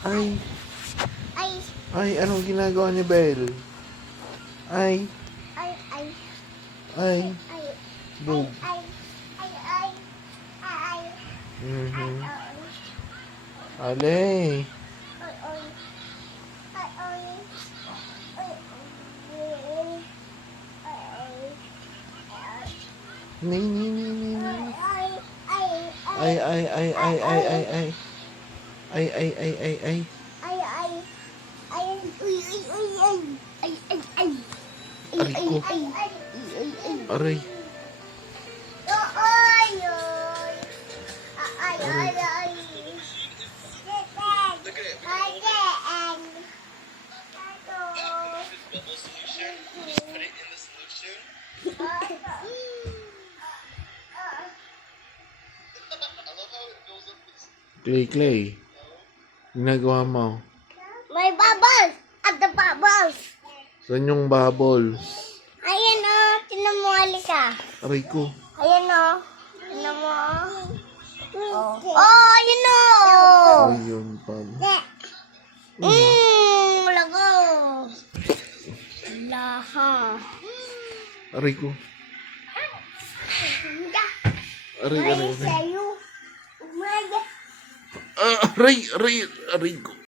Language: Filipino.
Ay, Ay, ay, anong ginagawa ni Belle? Ay, ay, ay, ay, ay, bug. ay, ay, ay, ay, Mhm. ay, Ale. ay, ay, ay, Ni, ni, ni, ni, ni. ay, Ay, ay, ay, ay, ay, ay, ay. Ay, ay, ay, ay, ay. Aray ko. Aray. Clay, Clay. Ginagawa mo. May bubbles! At the bubbles! Saan yung bubbles? Ayan o, tinan mo, Alika. Aray ko. Ayan o, tinan mo. Oh, ayan o. Ayun pa. Lago. Laha. Aray ko. Aray, aray, aray. Sa'yo. Umaya. Aray, aray, aray ko.